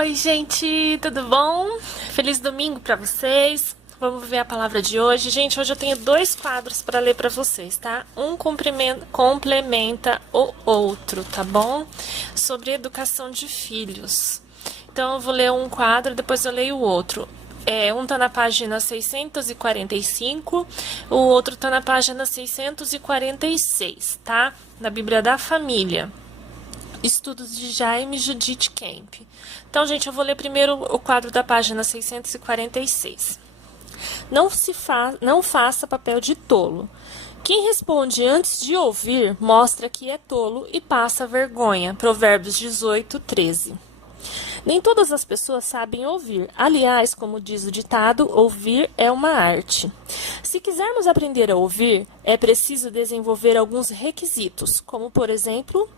Oi, gente, tudo bom? Feliz domingo para vocês. Vamos ver a palavra de hoje. Gente, hoje eu tenho dois quadros para ler para vocês, tá? Um complementa o outro, tá bom? Sobre educação de filhos. Então, eu vou ler um quadro, depois eu leio o outro. Um tá na página 645, o outro tá na página 646, tá? Na Bíblia da Família. Estudos de Jaime Judith Kemp. Então, gente, eu vou ler primeiro o quadro da página 646. Não faça papel de tolo. Quem responde antes de ouvir mostra que é tolo e passa vergonha. Provérbios 18:13. Nem todas as pessoas sabem ouvir. Aliás, como diz o ditado, ouvir é uma arte. Se quisermos aprender a ouvir, é preciso desenvolver alguns requisitos, como, por exemplo,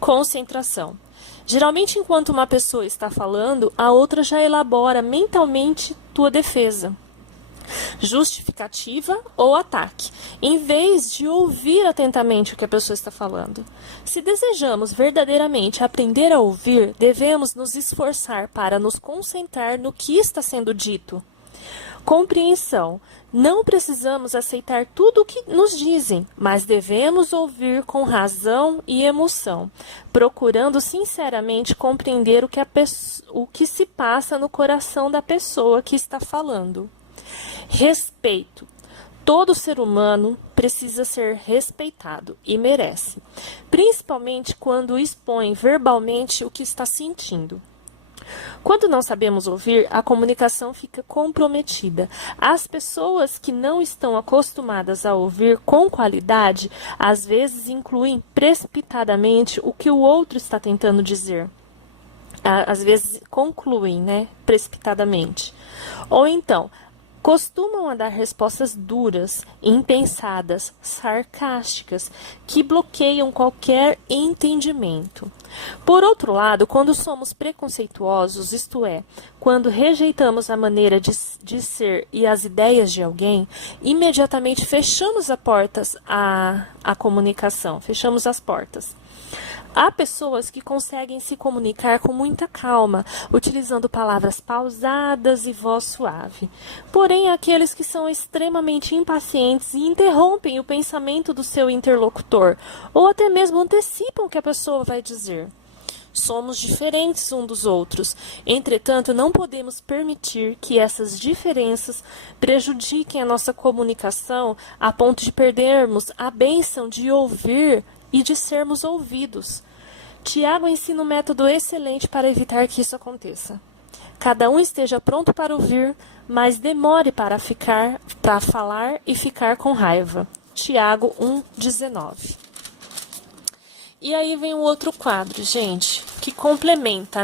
concentração. Geralmente, enquanto uma pessoa está falando, a outra já elabora mentalmente tua defesa, justificativa ou ataque, em vez de ouvir atentamente o que a pessoa está falando. Se desejamos verdadeiramente aprender a ouvir, devemos nos esforçar para nos concentrar no que está sendo dito. Compreensão. Não precisamos aceitar tudo o que nos dizem, mas devemos ouvir com razão e emoção, procurando sinceramente compreender o que se passa no coração da pessoa que está falando. Respeito. Todo ser humano precisa ser respeitado e merece, principalmente quando expõe verbalmente o que está sentindo. Quando não sabemos ouvir, a comunicação fica comprometida. As pessoas que não estão acostumadas a ouvir com qualidade, às vezes incluem precipitadamente o que o outro está tentando dizer. Às vezes concluem, precipitadamente. Ou então, costumam a dar respostas duras, impensadas, sarcásticas, que bloqueiam qualquer entendimento. Por outro lado, quando somos preconceituosos, isto é, quando rejeitamos a maneira de ser e as ideias de alguém, imediatamente fechamos as portas à comunicação, fechamos as portas. Há pessoas que conseguem se comunicar com muita calma, utilizando palavras pausadas e voz suave. Porém, há aqueles que são extremamente impacientes e interrompem o pensamento do seu interlocutor, ou até mesmo antecipam o que a pessoa vai dizer. Somos diferentes uns dos outros. Entretanto, não podemos permitir que essas diferenças prejudiquem a nossa comunicação a ponto de perdermos a bênção de ouvir e de sermos ouvidos. Tiago ensina um método excelente para evitar que isso aconteça. Cada um esteja pronto para ouvir, mas demore para falar e ficar com raiva. Tiago 1:19. E aí vem o outro quadro, gente, que complementa,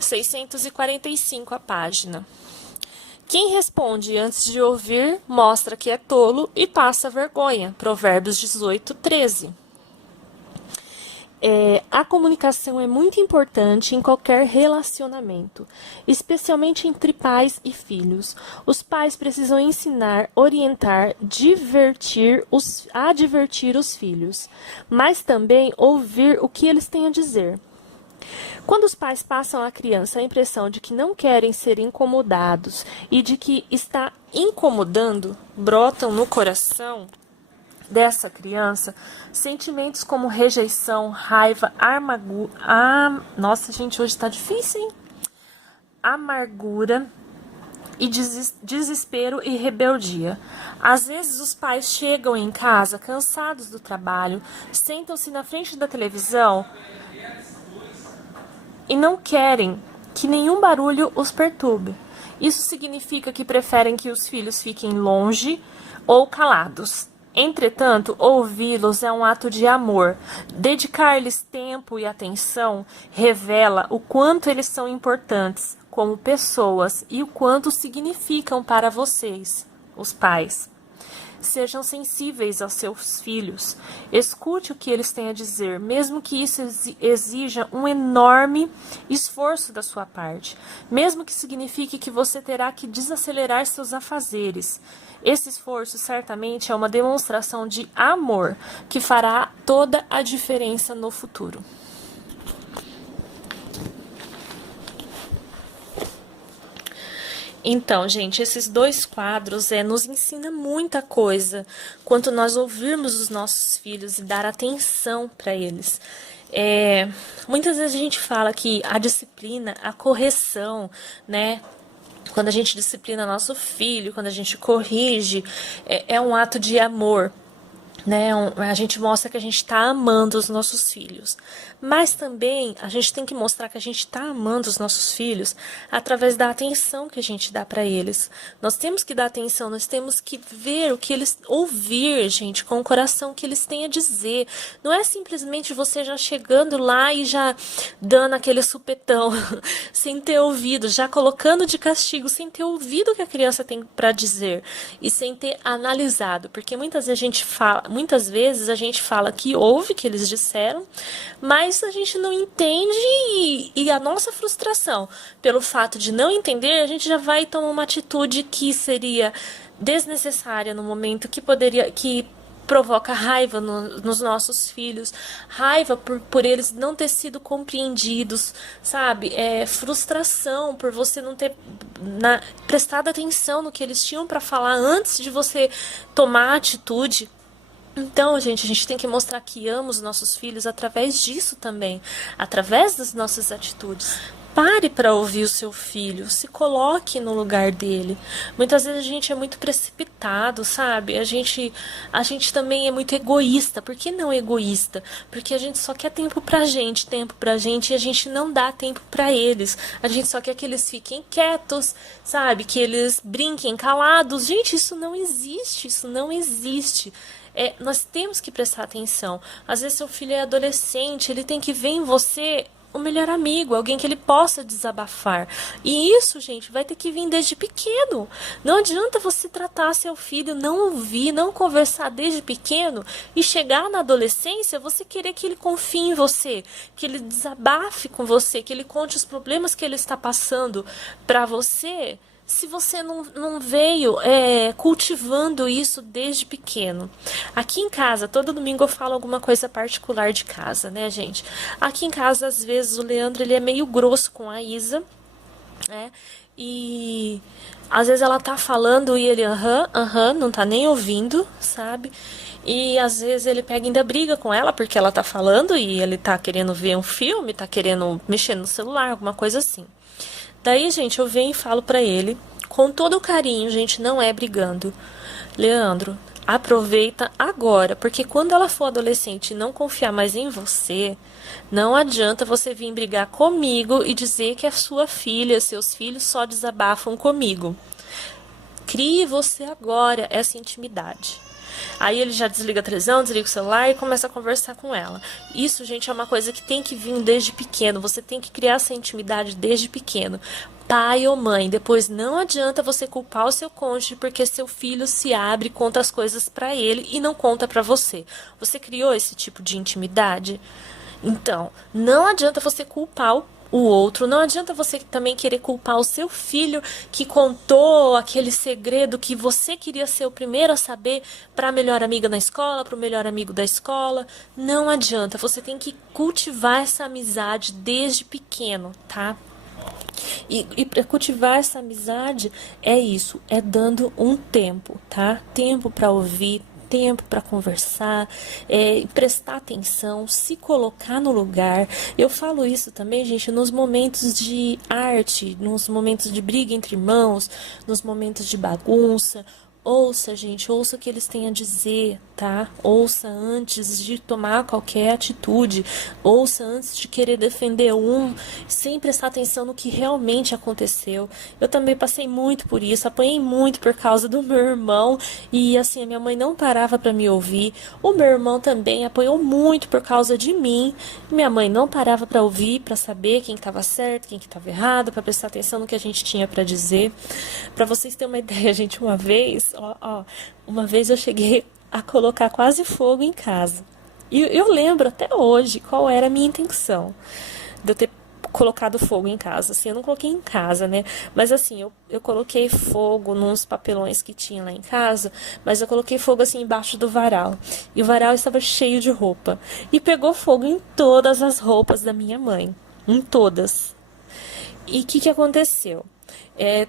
645 a página. Quem responde antes de ouvir mostra que é tolo e passa vergonha. Provérbios 18:13. A comunicação é muito importante em qualquer relacionamento, especialmente entre pais e filhos. Os pais precisam ensinar, orientar, advertir os filhos, mas também ouvir o que eles têm a dizer. Quando os pais passam à criança a impressão de que não querem ser incomodados e de que está incomodando, brotam no coração dessa criança sentimentos como rejeição, raiva, nossa, gente, hoje tá difícil, hein? Amargura e desespero e rebeldia. Às vezes os pais chegam em casa cansados do trabalho, sentam-se na frente da televisão e não querem que nenhum barulho os perturbe. Isso significa que preferem que os filhos fiquem longe ou calados. Entretanto, ouvi-los é um ato de amor. Dedicar-lhes tempo e atenção revela o quanto eles são importantes como pessoas e o quanto significam para vocês, os pais. Sejam sensíveis aos seus filhos. Escute o que eles têm a dizer, mesmo que isso exija um enorme esforço da sua parte, mesmo que signifique que você terá que desacelerar seus afazeres. Esse esforço certamente é uma demonstração de amor que fará toda a diferença no futuro. Então, gente, esses dois quadros nos ensina muita coisa quanto nós ouvirmos os nossos filhos e dar atenção para eles. Muitas vezes a gente fala que a disciplina, a correção, né? Quando a gente disciplina nosso filho, quando a gente corrige, é um ato de amor. Né? A gente mostra que a gente está amando os nossos filhos. Mas também a gente tem que mostrar que a gente está amando os nossos filhos através da atenção que a gente dá para eles. Nós temos que dar atenção, nós temos que ver o que eles ouvir, gente, com o coração que eles têm a dizer. Não é simplesmente você já chegando lá e já dando aquele supetão, sem ter ouvido, já colocando de castigo, sem ter ouvido o que a criança tem para dizer e sem ter analisado, porque muitas vezes a gente fala que ouve que eles disseram, mas a gente não entende e a nossa frustração pelo fato de não entender, a gente já vai tomar uma atitude que seria desnecessária no momento, que provoca raiva nos nossos filhos, raiva por eles não ter sido compreendidos, sabe? Frustração por você não ter prestado atenção no que eles tinham para falar antes de você tomar atitude. Então, gente, a gente tem que mostrar que ama os nossos filhos através disso também, através das nossas atitudes. Pare para ouvir o seu filho, se coloque no lugar dele. Muitas vezes a gente é muito precipitado, sabe? A gente também é muito egoísta. Por que não egoísta? Porque a gente só quer tempo pra gente e a gente não dá tempo pra eles. A gente só quer que eles fiquem quietos, sabe? Que eles brinquem calados. Gente, isso não existe, isso não existe. Nós temos que prestar atenção. Às vezes seu filho é adolescente, ele tem que ver em você o melhor amigo, alguém que ele possa desabafar. E isso, gente, vai ter que vir desde pequeno. Não adianta você tratar seu filho, não ouvir, não conversar desde pequeno e chegar na adolescência você querer que ele confie em você, que ele desabafe com você, que ele conte os problemas que ele está passando para você. Se você não veio cultivando isso desde pequeno. Aqui em casa, todo domingo eu falo alguma coisa particular de casa, né, gente? Aqui em casa, às vezes, o Leandro ele é meio grosso com a Isa, né? E às vezes ela tá falando e ele não tá nem ouvindo, sabe? E às vezes ele pega e ainda briga com ela porque ela tá falando e ele tá querendo ver um filme, tá querendo mexer no celular, alguma coisa assim. Daí, gente, eu venho e falo pra ele, com todo o carinho, gente, não é brigando. Leandro, aproveita agora, porque quando ela for adolescente e não confiar mais em você, não adianta você vir brigar comigo e dizer que a sua filha, seus filhos só desabafam comigo. Crie você agora essa intimidade. Aí ele já desliga a televisão, desliga o celular e começa a conversar com ela. Isso, gente, é uma coisa que tem que vir desde pequeno. Você tem que criar essa intimidade desde pequeno. Pai ou mãe, depois não adianta você culpar o seu cônjuge porque seu filho se abre e conta as coisas pra ele e não conta pra você. Você criou esse tipo de intimidade? Então, não adianta você culpar o outro, não adianta você também querer culpar o seu filho que contou aquele segredo que você queria ser o primeiro a saber para a melhor amiga na escola, para o melhor amigo da escola. Não adianta, você tem que cultivar essa amizade desde pequeno, tá? E para cultivar essa amizade é isso, é dando um tempo, tá? Tempo para ouvir, tempo para conversar, prestar atenção, se colocar no lugar. Eu falo isso também, gente, nos momentos de arte, nos momentos de briga entre irmãos, nos momentos de bagunça. Ouça, gente, ouça o que eles têm a dizer, tá? Ouça antes de tomar qualquer atitude. Ouça antes de querer defender sem prestar atenção no que realmente aconteceu. Eu também passei muito por isso, apanhei muito por causa do meu irmão e, assim, a minha mãe não parava para me ouvir. O meu irmão também apanhou muito por causa de mim. Minha mãe não parava para ouvir, para saber quem estava certo, quem que estava errado, para prestar atenção no que a gente tinha para dizer. Para vocês terem uma ideia, gente, uma vez eu cheguei a colocar quase fogo em casa. E eu lembro até hoje qual era a minha intenção de eu ter colocado fogo em casa. Assim, eu não coloquei em casa, né? Mas assim, eu coloquei fogo nos papelões que tinha lá em casa, mas eu coloquei fogo assim embaixo do varal. E o varal estava cheio de roupa. E pegou fogo em todas as roupas da minha mãe. Em todas. E o que aconteceu?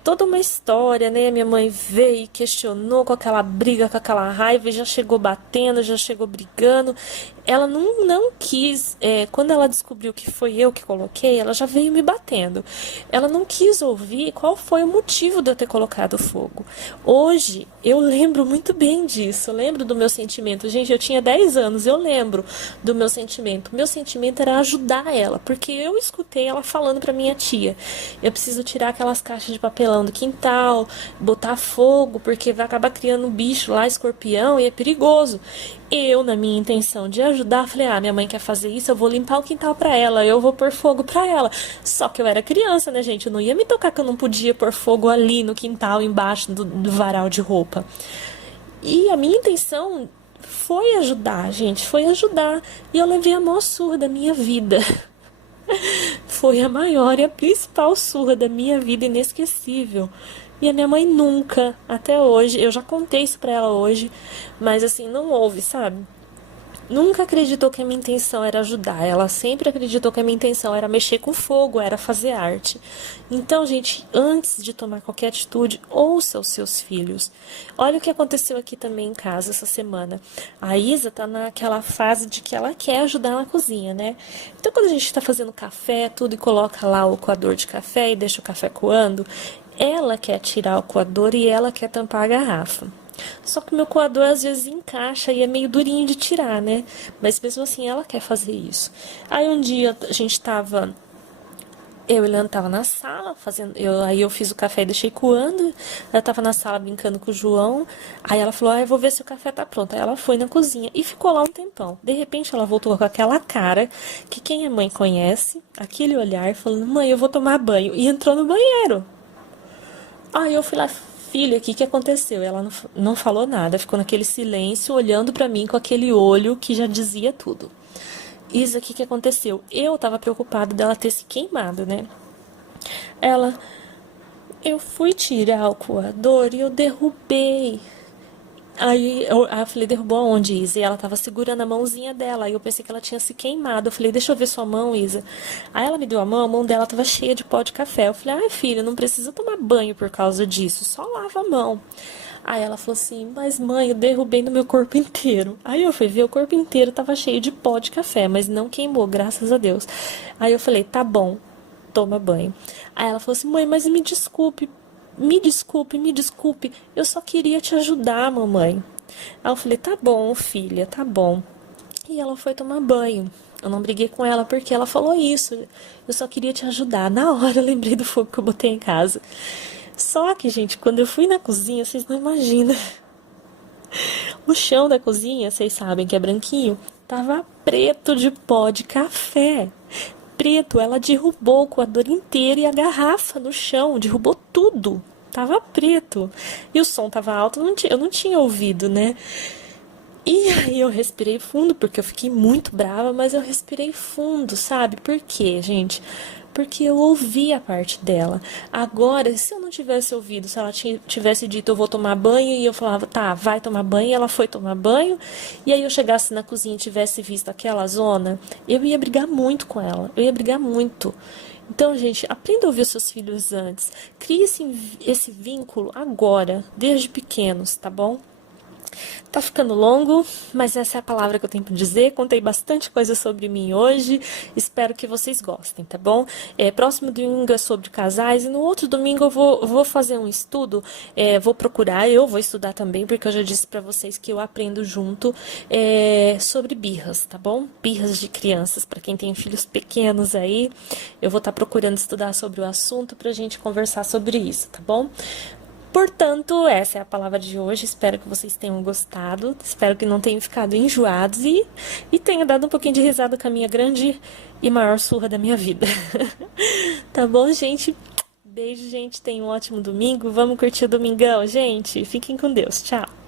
toda uma história, né? Minha mãe veio e questionou com aquela briga, com aquela raiva, e já chegou batendo, já chegou brigando. Ela não quis, quando ela descobriu que foi eu que coloquei, ela já veio me batendo. Ela não quis ouvir qual foi o motivo de eu ter colocado fogo. Hoje, eu lembro muito bem disso, eu lembro do meu sentimento. Gente, eu tinha 10 anos, eu lembro do meu sentimento. Meu sentimento era ajudar ela, porque eu escutei ela falando pra minha tia: eu preciso tirar aquelas caixas de papelão do quintal, botar fogo, porque vai acabar criando um bicho lá, escorpião, e é perigoso. Eu, na minha intenção de ajudar, falei: minha mãe quer fazer isso, eu vou limpar o quintal pra ela, eu vou pôr fogo pra ela. Só que eu era criança, né, gente? Eu não ia me tocar que eu não podia pôr fogo ali no quintal, embaixo do varal de roupa. E a minha intenção foi ajudar, gente, foi ajudar. E eu levei a maior surra da minha vida. Foi a maior e a principal surra da minha vida, inesquecível. E a minha mãe nunca, até hoje, eu já contei isso pra ela hoje, mas assim, não ouve, sabe? Nunca acreditou que a minha intenção era ajudar. Ela sempre acreditou que a minha intenção era mexer com fogo, era fazer arte. Então, gente, antes de tomar qualquer atitude, ouça os seus filhos. Olha o que aconteceu aqui também em casa essa semana. A Isa tá naquela fase de que ela quer ajudar na cozinha, né? Então, quando a gente tá fazendo café, tudo, e coloca lá o coador de café e deixa o café coando, ela quer tirar o coador e ela quer tampar a garrafa. Só que o meu coador às vezes encaixa e é meio durinho de tirar, né? Mas mesmo assim ela quer fazer isso. Aí um dia a gente tava... Eu e Leandro tava na sala, aí eu fiz o café e deixei coando. Ela tava na sala brincando com o João. Aí ela falou: eu vou ver se o café tá pronto. Aí ela foi na cozinha e ficou lá um tempão. De repente ela voltou com aquela cara que quem é mãe conhece, aquele olhar, falando: mãe, eu vou tomar banho. E entrou no banheiro. Aí eu fui lá: filha, o que que aconteceu? Ela não falou nada, ficou naquele silêncio, olhando pra mim com aquele olho que já dizia tudo. Isa, o que que aconteceu? Eu tava preocupada dela ter se queimado, né? Ela: eu fui tirar o coador e eu derrubei. Aí eu falei: derrubou aonde, Isa? E ela tava segurando a mãozinha dela. Aí eu pensei que ela tinha se queimado. Eu falei: deixa eu ver sua mão, Isa. Aí ela me deu a mão dela tava cheia de pó de café. Eu falei: ai, filha, não precisa tomar banho por causa disso, só lava a mão. Aí ela falou assim: mas mãe, eu derrubei no meu corpo inteiro. Aí eu fui ver, o corpo inteiro tava cheio de pó de café, mas não queimou, graças a Deus. Aí eu falei: tá bom, toma banho. Aí ela falou assim: mãe, mas me desculpe, me desculpe, eu só queria te ajudar, mamãe. Aí eu falei: tá bom, filha, tá bom. E ela foi tomar banho. Eu não briguei com ela porque ela falou isso. Eu só queria te ajudar. Na hora eu lembrei do fogo que eu botei em casa. Só que, gente, quando eu fui na cozinha, vocês não imaginam. O chão da cozinha, vocês sabem que é branquinho, tava preto de pó de café. Preto, ela derrubou o coador inteiro e a garrafa no chão, derrubou tudo. Tava preto. E o som tava alto, eu não tinha ouvido, né? E aí eu respirei fundo, porque eu fiquei muito brava, mas eu respirei fundo, sabe? Por quê, gente? Porque eu ouvi a parte dela. Agora, se eu não tivesse ouvido, se ela tivesse dito: eu vou tomar banho, e eu falava: tá, vai tomar banho, e ela foi tomar banho, e aí eu chegasse na cozinha e tivesse visto aquela zona, eu ia brigar muito com ela, eu ia brigar muito. Então, gente, aprenda a ouvir os seus filhos antes. Crie esse vínculo agora, desde pequenos, tá bom? Tá ficando longo, mas essa é a palavra que eu tenho pra dizer. Contei bastante coisa sobre mim hoje. Espero que vocês gostem, tá bom? Próximo domingo é sobre casais e no outro domingo eu vou fazer um estudo. Eu vou estudar também, porque eu já disse pra vocês que eu aprendo junto sobre birras, tá bom? Birras de crianças, pra quem tem filhos pequenos aí. Eu vou estar procurando estudar sobre o assunto pra gente conversar sobre isso, tá bom? Portanto, essa é a palavra de hoje. Espero que vocês tenham gostado. Espero que não tenham ficado enjoados e tenha dado um pouquinho de risada com a minha grande e maior surra da minha vida. Tá bom, gente? Beijo, gente. Tenham um ótimo domingo. Vamos curtir o domingão, gente. Fiquem com Deus. Tchau.